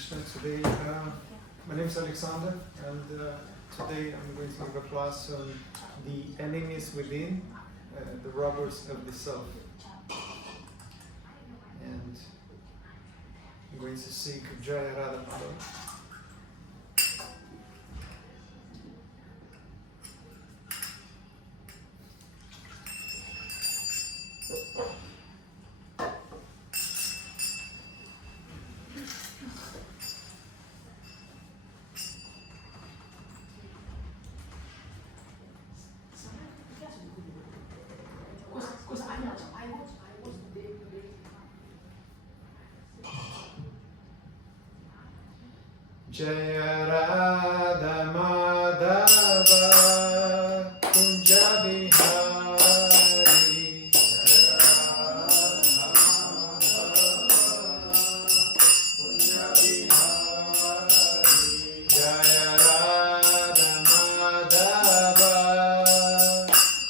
Krishna. Today, my name is Alexander, and today I'm going to give a class on the enemies within, the robbers of the self. And I'm going to sing Jaya Radha Madhava. Jaya Radha Madhava Kunja Bihari Jaya Radha Madhava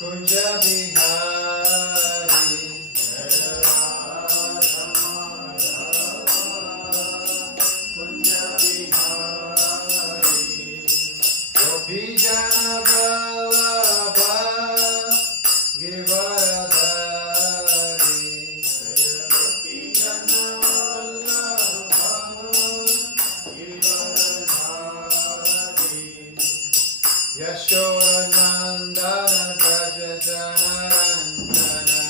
Kunja Bihari Vijana Vallabha Givaradhari Vijana Vallabha Givaradhari Yashoda Nandana Braja Jana Ranjana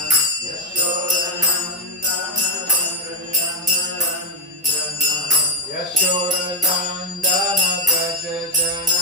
Yashoda Nandana Braja Jana Ranjana Yashoda Nandana Braja Jana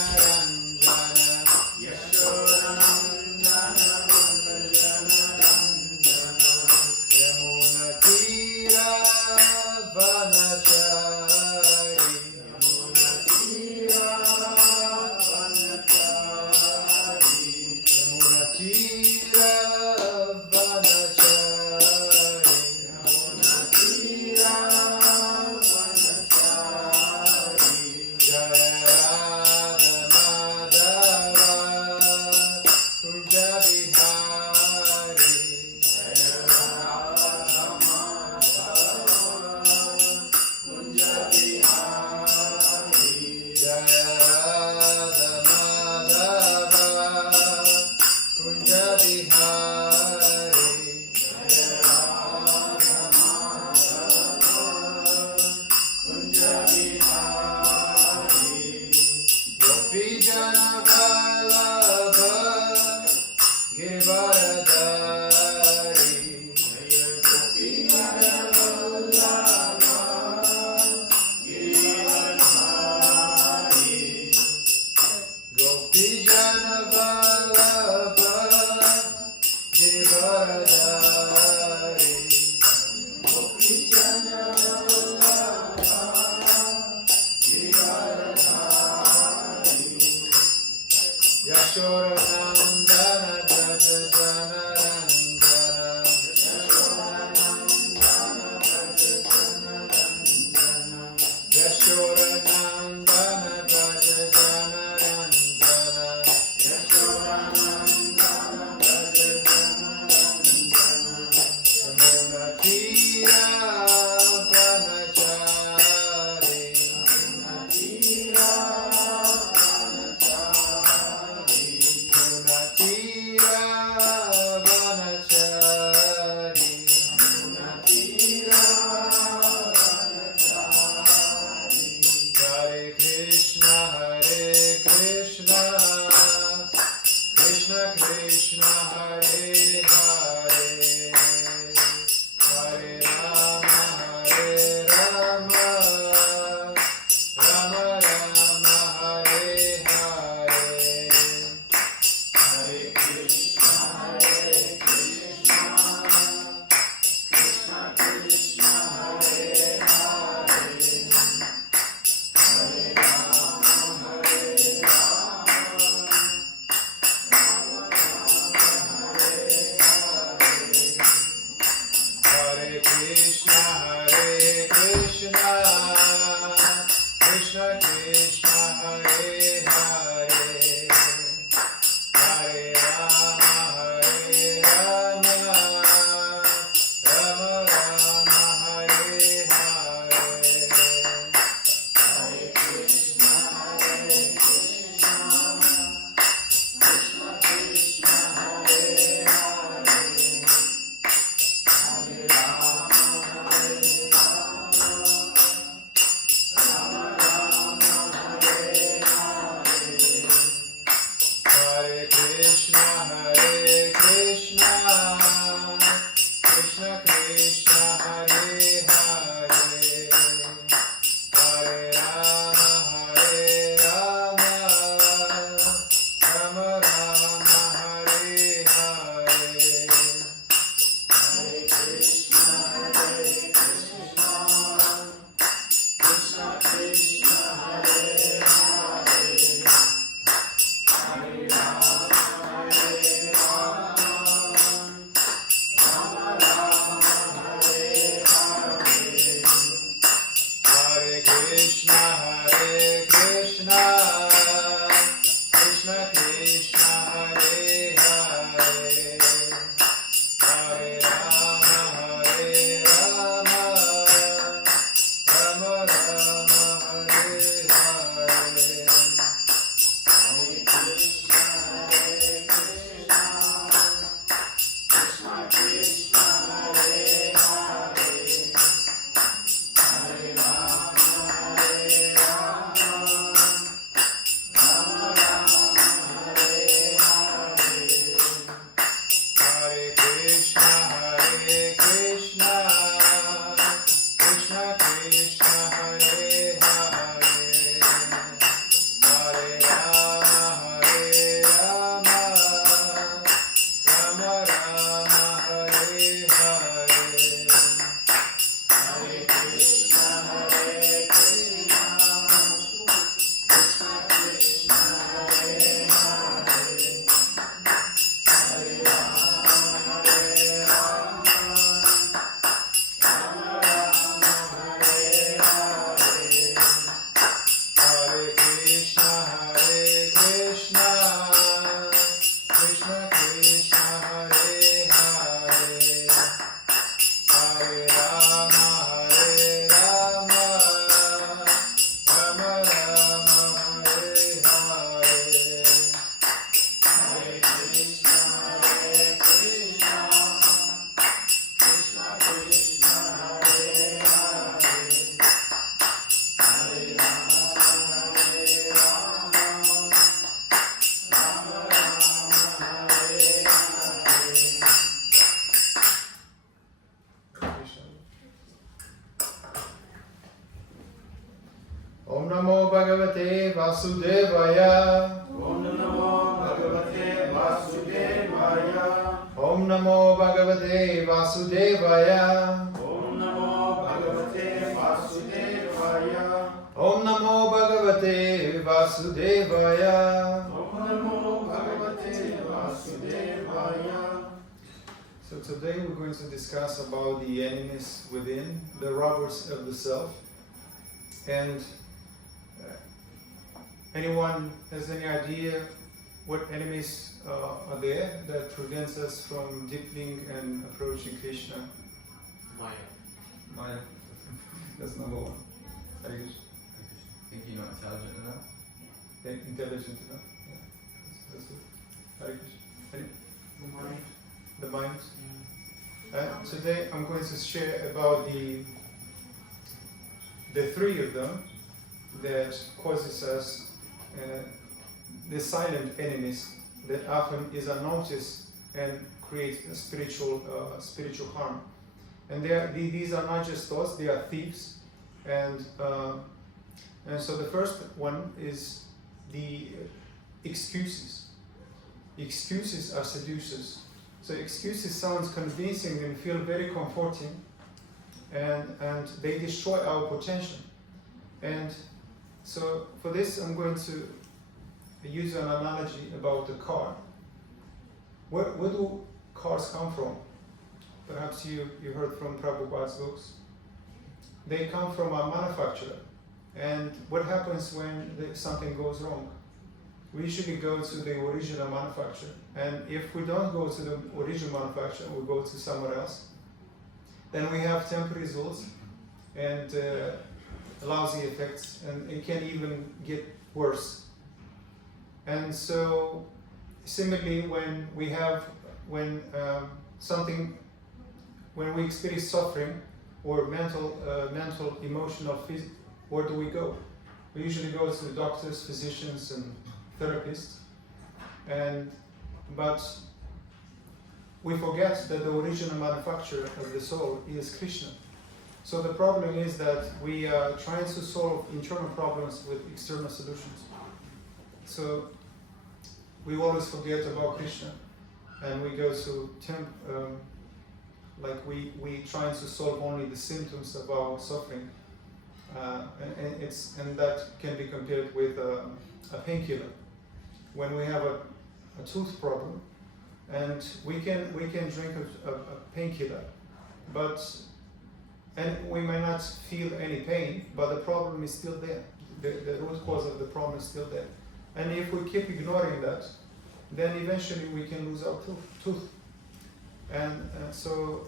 Vijana Vallabha Givaradhari Vijana Vallabha Givaradhari Gopijana Vallabha Givaradhari Gopijana Vallabha Givaradhari Yashoda Nandana Braja Jana Ranjana Yashoda Nandana Braja Jana Ranjana Yashoda Nandana Braja Jana Ranjana Yamuna Tira Vanachari Yamuna Tira Tira Vanachari Tira Vanachari Hare Krishna Krishna Krishna Hare Hare Hare Rama Rama Rama Rama Hare Hare Hare Krishna Krishna Krishna Hare Hare Hare Rama Hare Krishna Krishna Krishna Hare Hare Hare Rama Rama Rama Hare Hare Vasudevaya. Om Namo Bhagavate Vasudevaya. Om Namo Bhagavate Vasudevaya. Om Namo Bhagavate Vasudevaya. Om Namo Bhagavate Vasudevaya. Om Namo Bhagavate Vasudevaya. So today we're going to discuss about the enemies within, the robbers of the self. And anyone has any idea what enemies are there that prevents us from deepening and approaching Krishna? Maya. That's number one. Hare Krishna. Think you're not intelligent enough? Intelligent enough. Yeah. That's good. Hare Krishna. The mind. Today I'm going to share about the three of them that causes us the silent enemies that often is unnoticed and create a spiritual harm. And these are not just thoughts; they are thieves. And so the first one is the excuses. Excuses are seducers. So excuses sounds convincing and feel very comforting, and they destroy our potential. And so for this, I'm going to use an analogy about the car. Where do cars come from? Perhaps you heard from Prabhupada's books. They come from a manufacturer. And what happens when something goes wrong? We usually go to the original manufacturer. And if we don't go to the original manufacturer, we go to somewhere else. Then we have temporary results and lousy effects, and it can even get worse. And so, similarly, when we experience suffering or mental, emotional, physical, where do we go? We usually go to doctors, physicians, and therapists. But we forget that the original manufacturer of the soul is Krishna. So the problem is that we are trying to solve internal problems with external solutions. So we always forget about Krishna, and we go to we trying to solve only the symptoms of our suffering. and that can be compared with a painkiller. When we have a tooth problem, and we can drink a painkiller, and we may not feel any pain, but the problem is still there. The root cause of the problem is still there. And if we keep ignoring that, then eventually we can lose our tooth. And so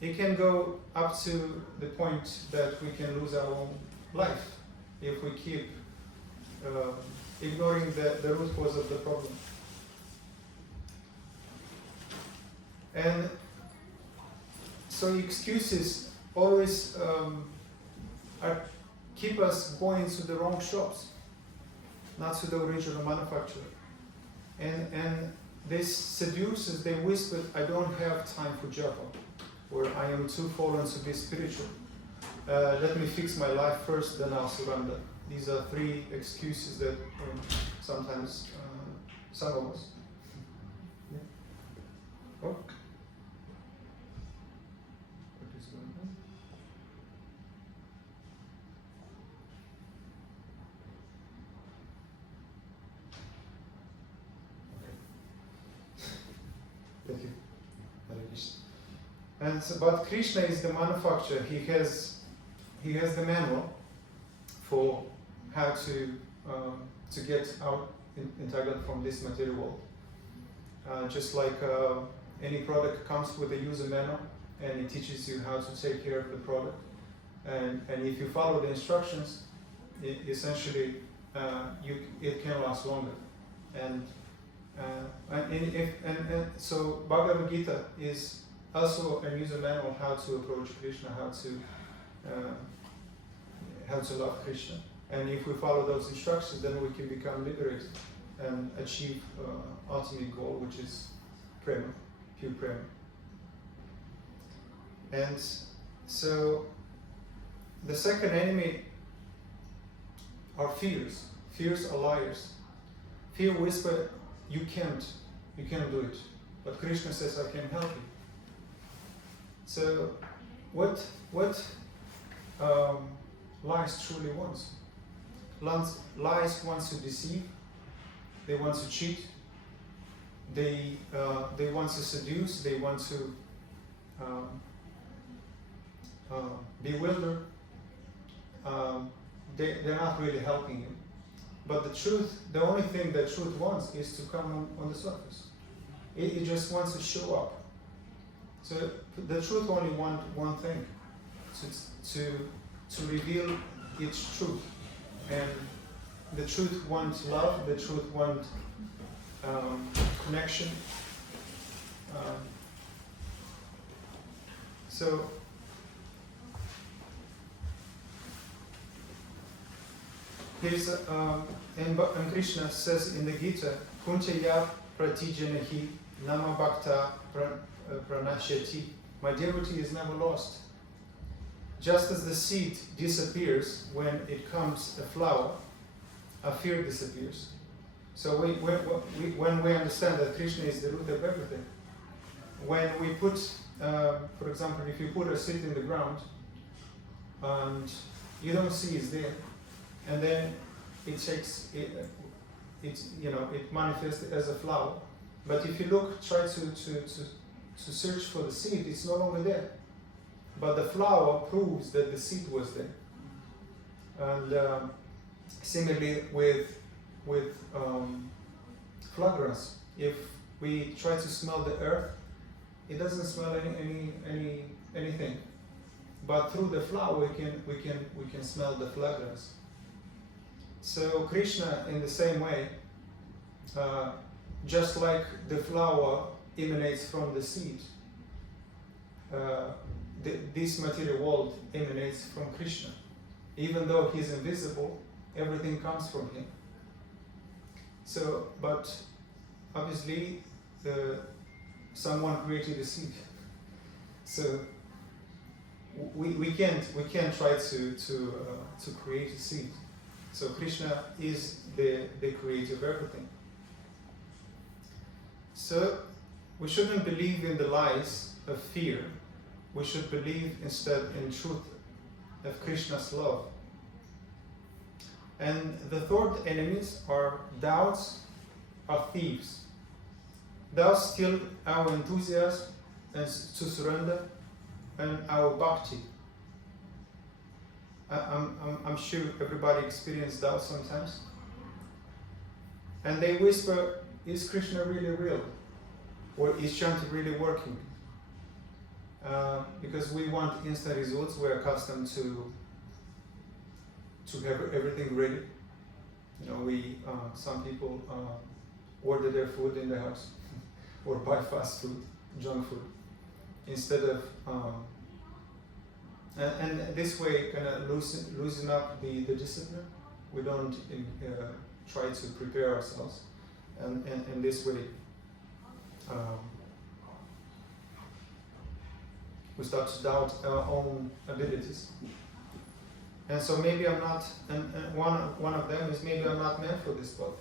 it can go up to the point that we can lose our own life if we keep ignoring the root cause of the problem. And so excuses always keep us going to the wrong shops, not to the original manufacturer. And this seduces, they whisper, I don't have time for japa, or I am too fallen to be spiritual. Let me fix my life first, then I'll surrender. These are three excuses that sometimes some of us. Yeah. Oh. What is going on? Thank you. Hare Krishna. And so, but Krishna is the manufacturer. He has the manual for how to get out entangled from this material world. Just like any product comes with a user manual, and it teaches you how to take care of the product. And if you follow the instructions, essentially it can last longer. And so Bhagavad Gita is also a user manual how to approach Krishna, how to love Krishna. And if we follow those instructions, then we can become liberated and achieve ultimate goal, which is prema, pure prema. And so the second enemy are fears. Fears are liars. Fear whisper, you can't do it. But Krishna says, I can help you. So what lies truly wants? Lies wants to deceive, they want to cheat, they want to seduce, they want to bewilder. They're not really helping you. But the truth, the only thing that truth wants is to come on the surface. It just wants to show up. So the truth only wants one thing, to reveal its truth. And the truth wants love, the truth wants connection. So here's, and Krishna says in the Gita, Kuntaya pratijanahi nama bhakta pranashyati. My devotee is never lost. Just as the seed disappears when it comes a flower, a fear disappears. So when we understand that Krishna is the root of everything, when we put, for example, if you put a seed in the ground and you don't see it's there, and then it manifests as a flower. But if you try to search for the seed, it's no longer there. But the flower proves that the seed was there. And similarly with fragrance, if we try to smell the earth, it doesn't smell anything. But through the flower, we can smell the fragrance. So Krishna, in the same way, just like the flower emanates from the seed, this material world emanates from Krishna. Even though he's invisible, everything comes from him. So, but obviously, someone created a seed. So we can't try to create a seed. So Krishna is the creator of everything. So we shouldn't believe in the lies of fear. We should believe instead in truth of Krishna's love And the third enemies are doubts, are thieves. Doubts steal our enthusiasm and to surrender and our bhakti. I'm sure everybody experiences doubt sometimes. And they whisper, is Krishna really real? Or is Shanti really working? Because we want instant results, we're accustomed to have everything ready. You know, some people order their food in the house or buy fast food, junk food, instead of and this way kind of loosen up the discipline. We don't try to prepare ourselves, and this way we start to doubt our own abilities. And so maybe I'm not, and one of them is maybe I'm not meant for this body.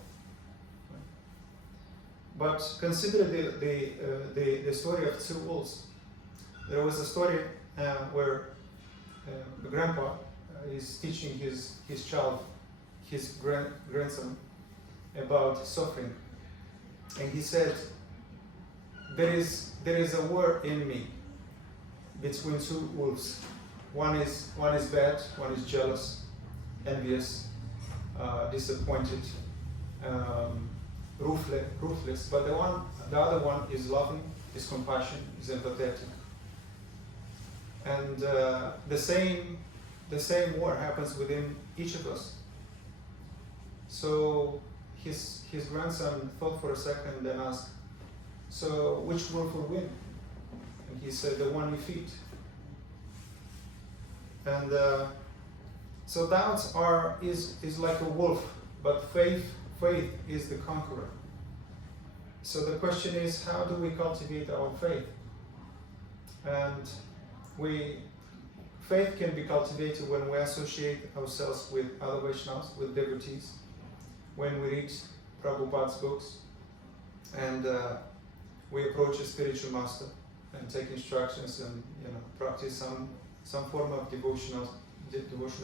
But consider the story of two wolves. There was a story where the grandpa is teaching his child, his grandson, about suffering, and he said, there is a war in me between two wolves. One is bad, one is jealous, envious, disappointed, ruthless. But the other one is loving, is compassionate, is empathetic. And the same war happens within each of us. So his grandson thought for a second and asked, so which wolf will win? And he said, the one you feed. And so doubts is like a wolf, but faith is the conqueror. So the question is, how do we cultivate our faith? And faith can be cultivated when we associate ourselves with other Vaishnavas, with devotees, when we read Prabhupada's books, and we approach a spiritual master and take instructions and practice some form of devotional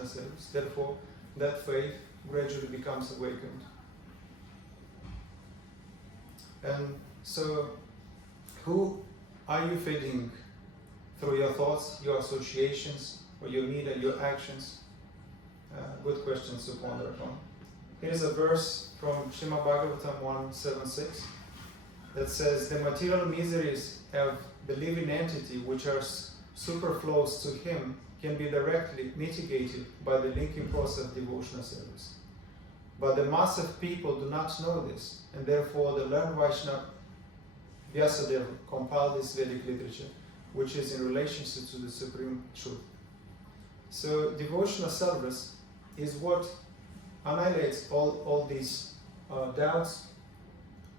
service. Therefore, that faith gradually becomes awakened. And so, who are you feeding through your thoughts, your associations, or your need and your actions? Good questions to ponder upon. Here's a verse from Srimad Bhagavatam 1.7.6 that says, the material miseries of the living entity which are superfluous to him can be directly mitigated by the linking process of devotional service. But the mass of people do not know this, and therefore the learned Vaishnava Vyasadeva compiled this Vedic literature, which is in relationship to the Supreme Truth. So devotional service is what annihilates all these doubts,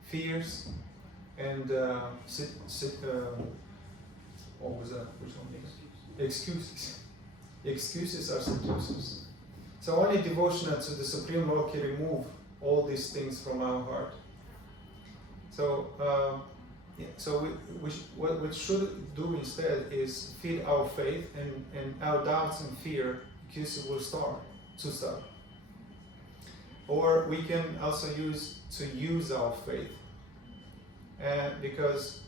fears, and what was that? Which one? Excuses. Excuses are seducers. So only devotional to the Supreme Lord can remove all these things from our heart. So, what we should do instead is feed our faith, and our doubts and fear, because it will start. Or we can also use our faith, because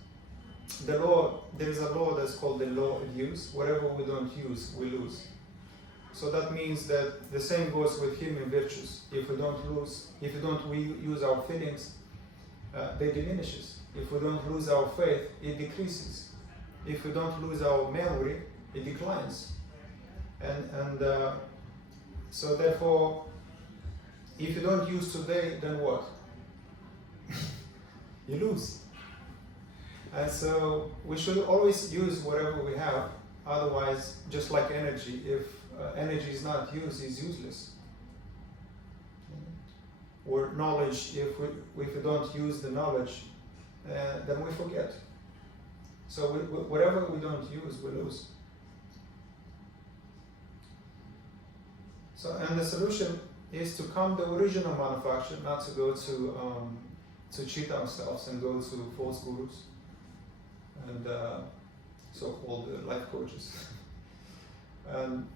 there is a law that's called the law of use. Whatever we don't use, we lose. So that means that the same goes with human virtues. If we don't use our feelings, they diminishes. If we don't lose our faith, it decreases. If we don't lose our memory, it declines. And so therefore, if you don't use today, then what? You lose. And so we should always use whatever we have. Otherwise, just like energy, if energy is not used, it's useless. Or knowledge, if we don't use the knowledge, then we forget. So whatever we don't use, we lose. So, and the solution is to come the original manufacture, not to go to cheat ourselves and go to false gurus and so-called life coaches. And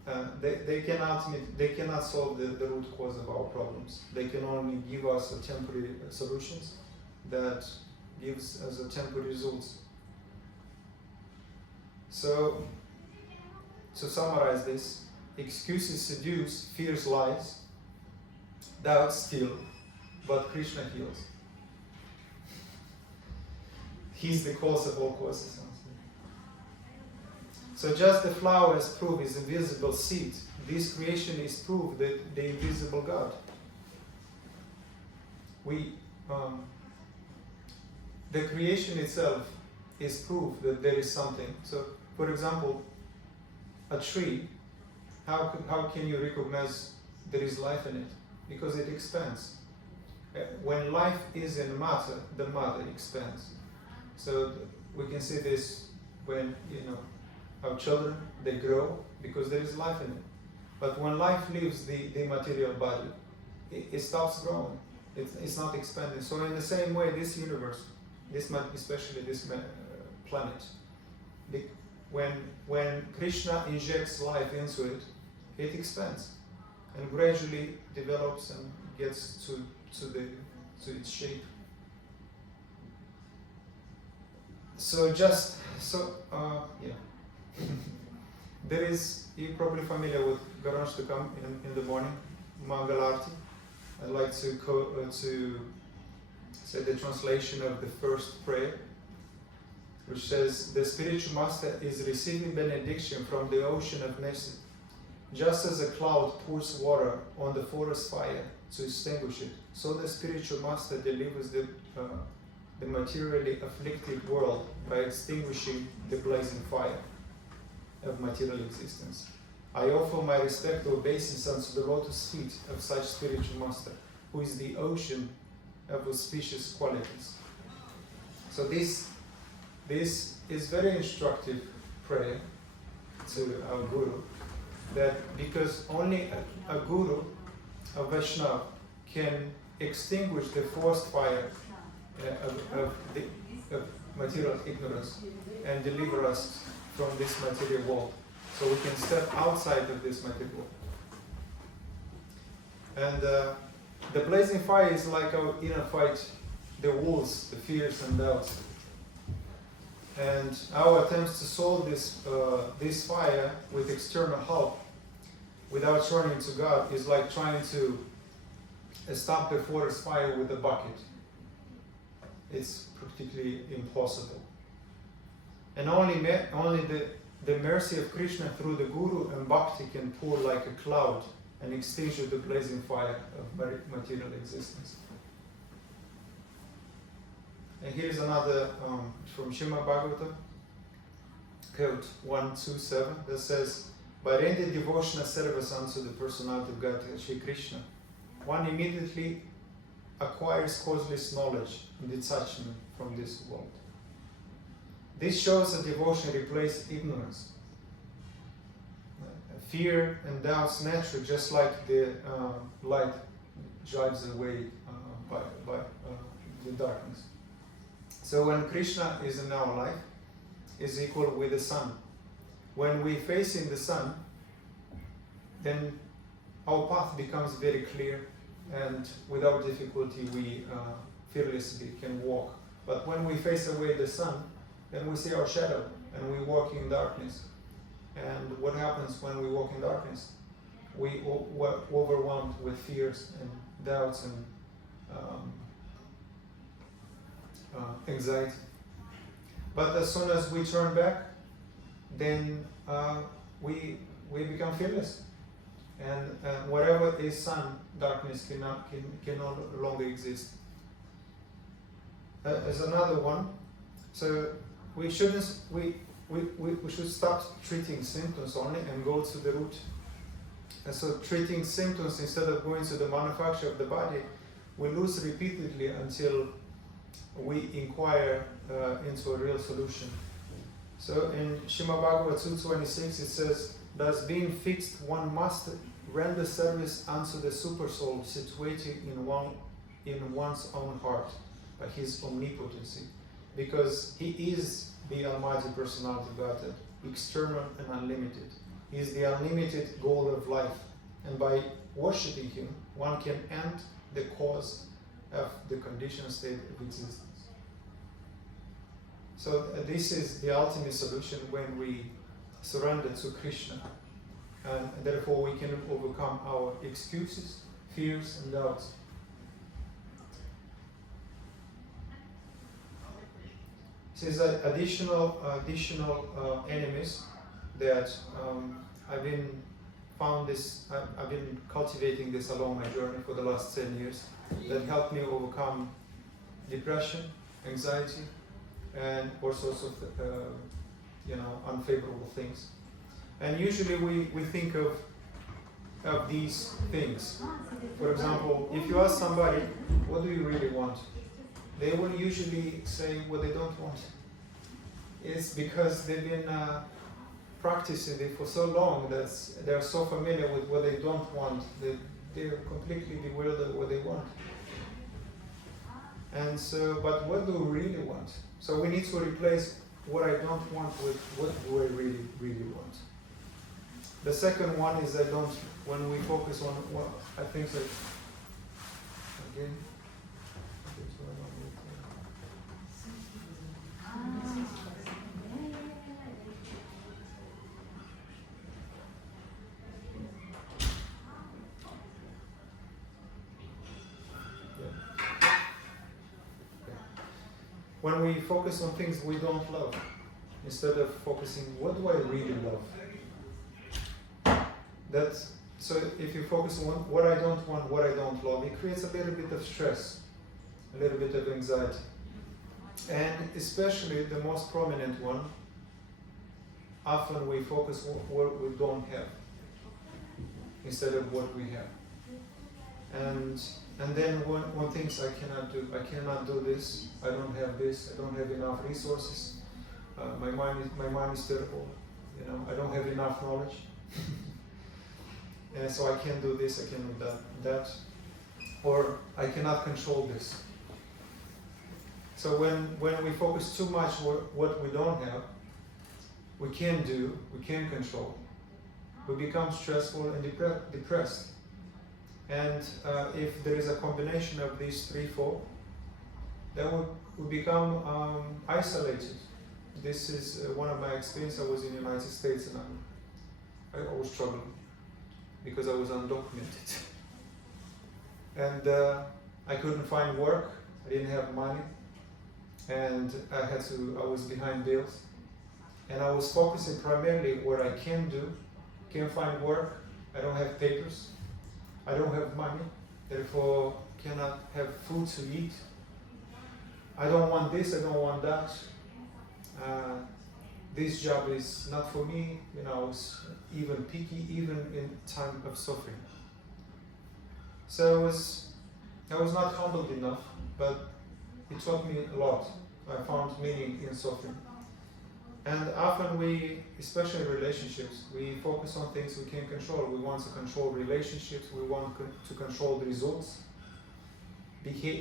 they cannot solve the root cause of our our problems. They can only give us a temporary solutions that gives us a temporary results. So, to summarize this, excuses seduce, fears lies, doubts steal, but Krishna heals. He's the cause of all causes. So just the flowers prove his invisible seed. This creation is proof that the invisible God. The creation itself is proof that there is something. So, for example, a tree, how can you recognize there is life in it? Because it expands. When life is in matter, the matter expands. So we can see this when, our children, they grow because there is life in it. But when life leaves the material body, it stops growing. It's not expanding. So in the same way, this universe, especially this planet, when Krishna injects life into it, it expands and gradually develops and gets to its shape. There is, you're probably familiar with Garanshtakam in the morning, Mangal Arti. I'd like to say the translation of the first prayer, which says, the spiritual master is receiving benediction from the ocean of mercy. Just as a cloud pours water on the forest fire to extinguish it, so the spiritual master delivers the materially afflicted world by extinguishing the blazing fire of material existence. I offer my respect or obeisance unto the lotus feet of such spiritual master, who is the ocean of auspicious qualities. So this is very instructive prayer to our Guru, that because only a Guru, a Vaishnava, can extinguish the forest fire of material ignorance and deliver us from this material world, so we can step outside of this material world. And the blazing fire is like our inner fight, the walls, the fears and doubts. And our attempts to solve this fire with external help, without turning to God, is like trying to stop the forest fire with a bucket. It's practically impossible. And only the mercy of Krishna through the Guru and Bhakti can pour like a cloud and extinguish the blazing fire of material existence. And here's another from Srimad Bhagavatam, quote 127, that says, by rendering devotional service unto the personality of God, Shri Krishna, one immediately acquires causeless knowledge and detachment from this world. This shows that devotion replaces ignorance. Fear and doubts naturally, just like the light drives away by the darkness. So when Krishna is in our life, is equal with the sun. When we facing the sun, then our path becomes very clear, and without difficulty we fearlessly can walk. But when we face away the sun, then we see our shadow and we walk in darkness. And what happens when we walk in darkness? We are overwhelmed with fears and doubts and anxiety. But as soon as we turn back, then we become fearless. And whatever is sun, darkness can no longer exist. As another one, so we should stop treating symptoms only and go to the root. And so treating symptoms instead of going to the manufacturer of the body, we lose repeatedly until we inquire into a real solution. So in Srimad Bhagavatam 2:26 it says, thus being fixed one must render service unto the super soul situated in one's own heart by his omnipotency, because he is the Almighty Personality of Godhead, external and unlimited. He is the unlimited goal of life, and by worshipping him, one can end the cause of the conditioned state of existence. So this is the ultimate solution when we surrender to Krishna, and therefore we can overcome our excuses, fears, and doubts. There's additional enemies that I've been cultivating this along my journey for the last 10 years that helped me overcome depression, anxiety, and all sorts of unfavorable things. And usually we think of these things. For example, if you ask somebody, what do you really want? They will usually say what they don't want. It's because they've been practicing it for so long that they're so familiar with what they don't want that they're completely bewildered of what they want. And so, but what do we really want? So we need to replace what I don't want with what do I really, really want. The second one is when we focus on what I think that, again, what's going on with when we focus on things we don't love, instead of focusing, what do I really love? So if you focus on what I don't want, what I don't love, it creates a little bit of stress, a little bit of anxiety. And especially the most prominent one, often we focus on what we don't have, instead of what we have. And then one thinks, I cannot do this, I don't have this, I don't have enough resources, my mind is terrible, I don't have enough knowledge, and so I can't do this, I can't do that, or I cannot control this. So when we focus too much what we don't have, we can't do, we can't control, we become stressful and depressed. And if there is a combination of these 3, 4, then we become isolated. This is one of my experiences. I was in the United States and I was struggling because I was undocumented. And I couldn't find work, I didn't have money, and I was behind bills. And I was focusing primarily what I can do, can't find work, I don't have papers, I don't have money, therefore cannot have food to eat. I don't want this, I don't want that. This job is not for me, I was even picky, even in time of suffering. So I was not humbled enough, but it taught me a lot. I found meaning in suffering. And often especially in relationships, we focus on things we can't control. We want to control relationships, we want to control the results,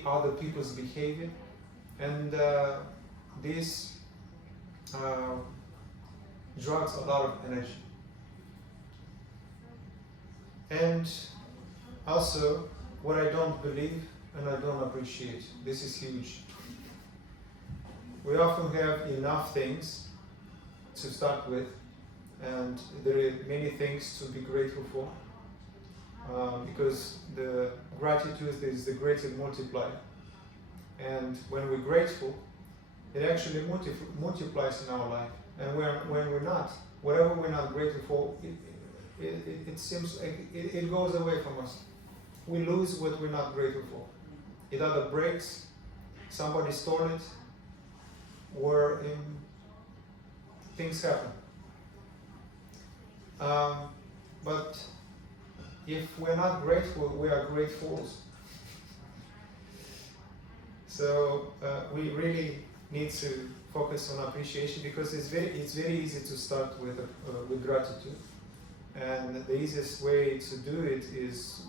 other people's behavior, and this drags a lot of energy. And also, what I don't believe and I don't appreciate. This is huge. We often have enough things to start with, and there are many things to be grateful for, because the gratitude is the greatest multiplier. And when we're grateful, it actually multiplies in our life. And when we're not, whatever we're not grateful for, it seems like it goes away from us. We lose what we're not grateful for. It either breaks, somebody stole it, or things happen. But if we're not grateful, we are gratefuls. So we really need to focus on appreciation, because it's very easy to start with gratitude, and the easiest way to do it is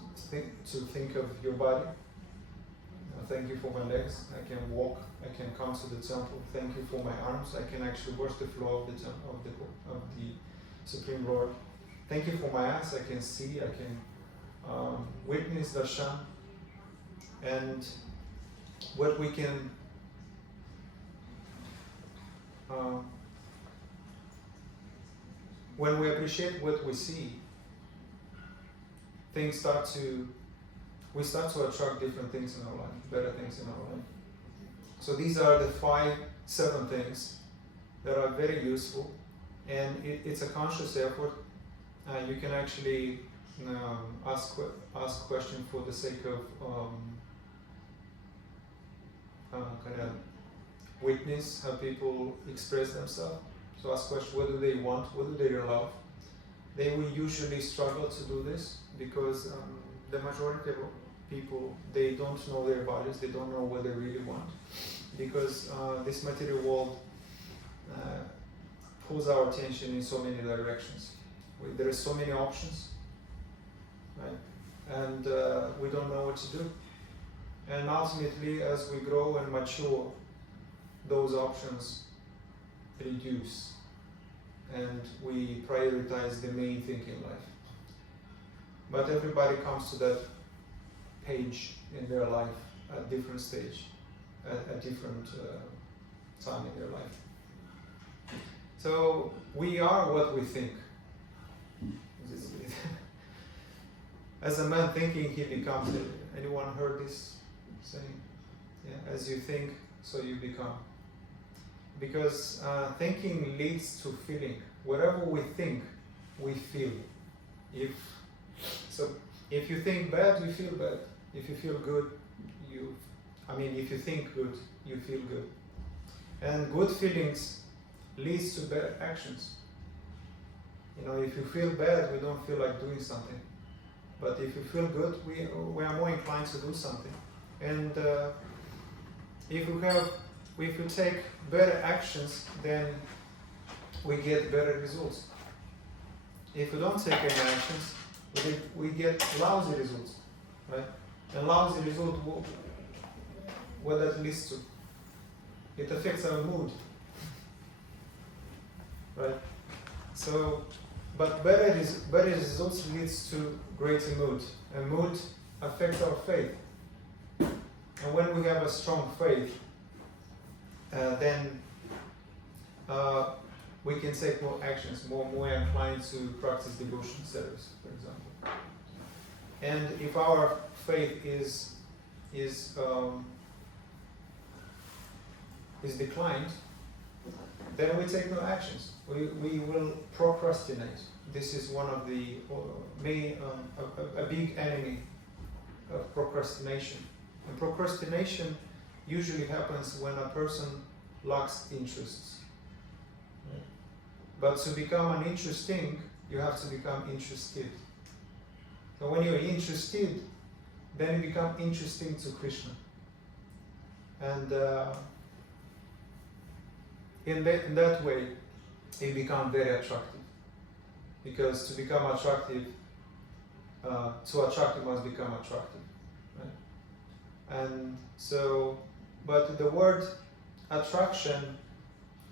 to think of your body. Thank you for my legs. I can walk. I can come to the temple. Thank you for my arms. I can actually wash the floor of the Supreme Lord. Thank you for my eyes. I can see. I can witness darshan, and what we can when we appreciate what we see, we start to attract different things in our life, better things in our life. So these are the 7 things that are very useful, and it's a conscious effort. You can actually ask question for the sake of kind of witness how people express themselves. So ask question, what do they want, what do they love? They will usually struggle to do this because the majority of people, they don't know their bodies, they don't know what they really want, because this material world pulls our attention in so many directions. There are so many options, right? And we don't know what to do. And ultimately, as we grow and mature, those options reduce, and we prioritize the main thing in life. But everybody comes to that page in their life at different stage, at different time in their life. So we are what we think. As a man thinking, he becomes. Anyone heard this saying? Yeah, as you think, so you become. Because thinking leads to feeling. Whatever we think, we feel. If you think bad, you feel bad. If you feel good, if you think good, you feel good. And good feelings leads to bad actions. If you feel bad, we don't feel like doing something. But if you feel good, we are more inclined to do something. And if you take better actions, then we get better results. If we don't take any actions, we get lousy results, right? And lousy result, what that leads to? It affects our mood, right? So, but better results leads to greater mood, and mood affects our faith. And when we have a strong faith, then we can take more actions, more inclined to practice devotion service, for example. And if our faith is declined, then we take no actions. We will procrastinate. This is one of the main, a big enemy of procrastination. And procrastination usually happens when a person lacks interests. Right? But to become uninteresting, you have to become interested. So when you're interested, then you become interesting to Krishna. And in that way, you become very attractive. Because to become attractive, to attract, you must become attractive. Right? And so, but the word attraction,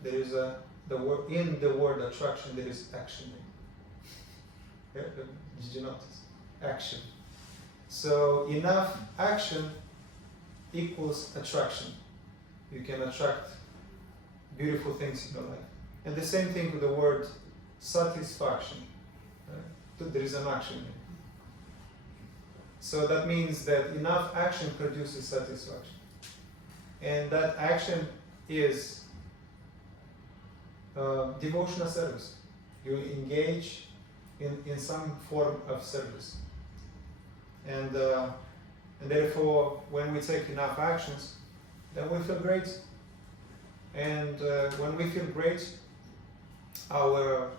there is in the word attraction, there is action. Yeah? Did you notice? Action. So enough action equals attraction. You can attract beautiful things in your life. And the same thing with the word satisfaction. Right? There is an action in it. So that means that enough action produces satisfaction. And that action is devotional service. You engage in some form of service. And therefore, when we take enough actions, then we feel great. And when we feel great, our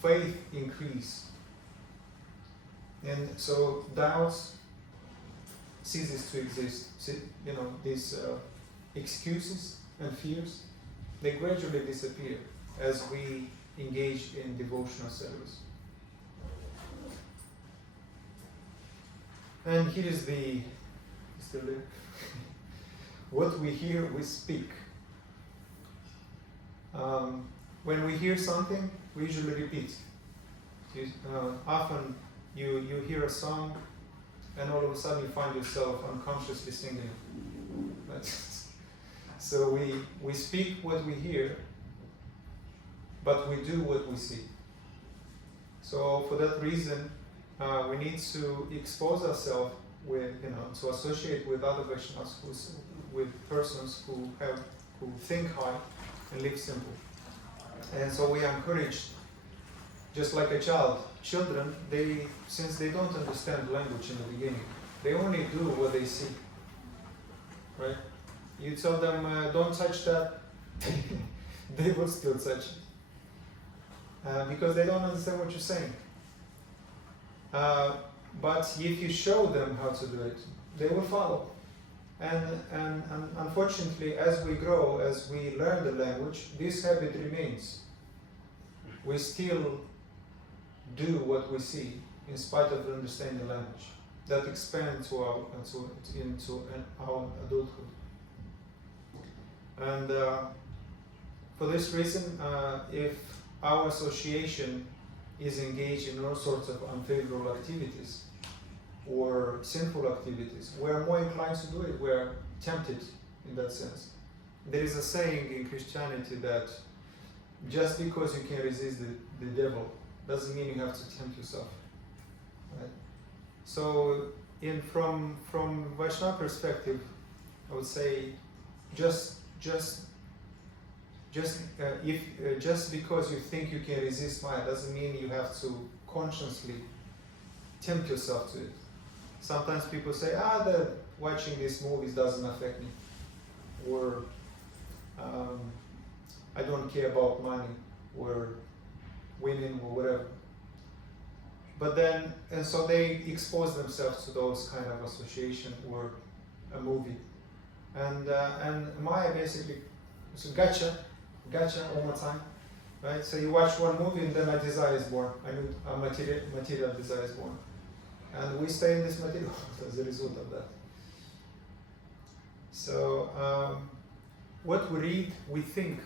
faith increases. And so doubts ceases to exist. These excuses and fears, they gradually disappear as we engage in devotional service. And here is still there. What we hear, we speak. When we hear something, we usually repeat. Often you hear a song and all of a sudden you find yourself unconsciously singing. So we speak what we hear, but we do what we see. So for that reason, we need to expose ourselves with, to associate with other Vaishnavas, with persons who think high and live simple. And so we are encouraged, just like a child. Children, since they don't understand language in the beginning, they only do what they see. Right? You tell them, don't touch that, they will still touch it. Because they don't understand what you're saying. But if you show them how to do it, they will follow. And unfortunately, as we grow, as we learn the language, this habit remains. We still do what we see in spite of understanding the language. That expands into our adulthood. And for this reason, if our association is engaged in all sorts of unfavorable activities or sinful activities, we are more inclined to do it. We are tempted in that sense. There is a saying in Christianity that just because you can resist the devil doesn't mean you have to tempt yourself. Right? So, from Vaishnava perspective, I would say just because you think you can resist Maya doesn't mean you have to consciously tempt yourself to it. Sometimes people say, that watching these movies doesn't affect me, or I don't care about money, or women, or whatever. But then, and so they expose themselves to those kind of association or a movie. And Maya basically, so gotcha all the time, right? So you watch one movie and then a desire is born, a material desire is born. And we stay in this material as a result of that. So what we read, we think.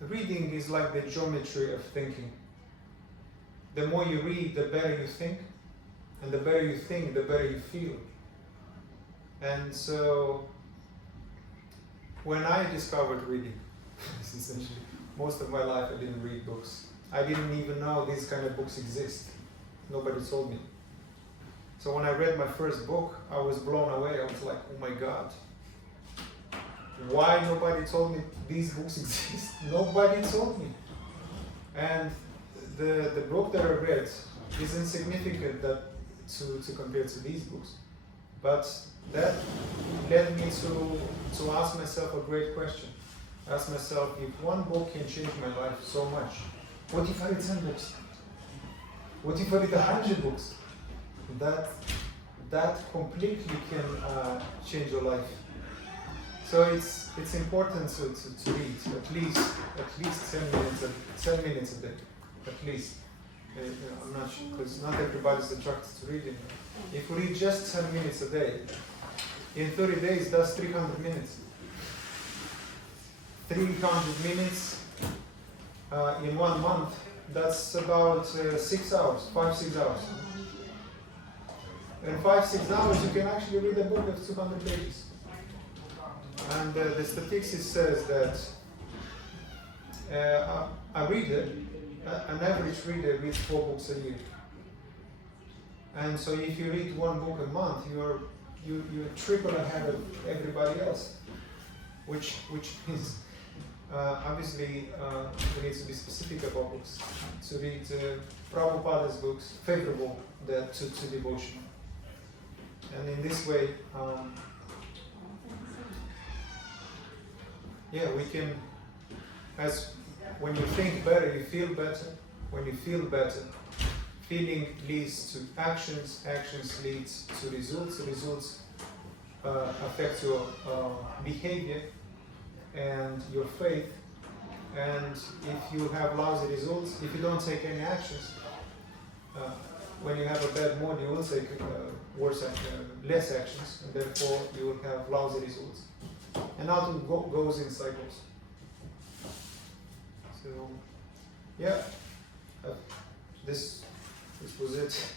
Reading is like the geometry of thinking. The more you read, the better you think. And the better you think, the better you feel. And so, when I discovered reading, essentially, most of my life I didn't read books. I didn't even know these kind of books exist. Nobody told me. So when I read my first book, I was blown away. I was like, oh my God. Why nobody told me these books exist? Nobody told me. And the book that I read is insignificant to compare to these books. But that led me to ask myself a great question. Ask myself, if one book can change my life so much, what if I read 10 books? What if I read 100 books? That completely can change your life. So it's important to read at least 10 minutes a day, at least. I'm not sure, because not everybody's attracted to reading. If we read just 10 minutes a day, in 30 days that's 300 minutes. 300 minutes in 1 month, that's about 6 hours, 5-6 hours. In 5-6 hours you can actually read a book of 200 pages. And the statistics says that a reader, an average reader reads 4 books a year. And so if you read 1 book a month, you're triple ahead of everybody else. Which means obviously we need to be specific about books. To read Prabhupada's books favorable to devotion. And in this way, we can, when you think better, you feel better. When you feel better, feeling leads to actions, actions leads to results, results affect your behavior and your faith. And if you have lousy results, if you don't take any actions, when you have a bad mood, you will take less actions, and therefore you will have lousy results. And now it goes in cycles. So, this was it.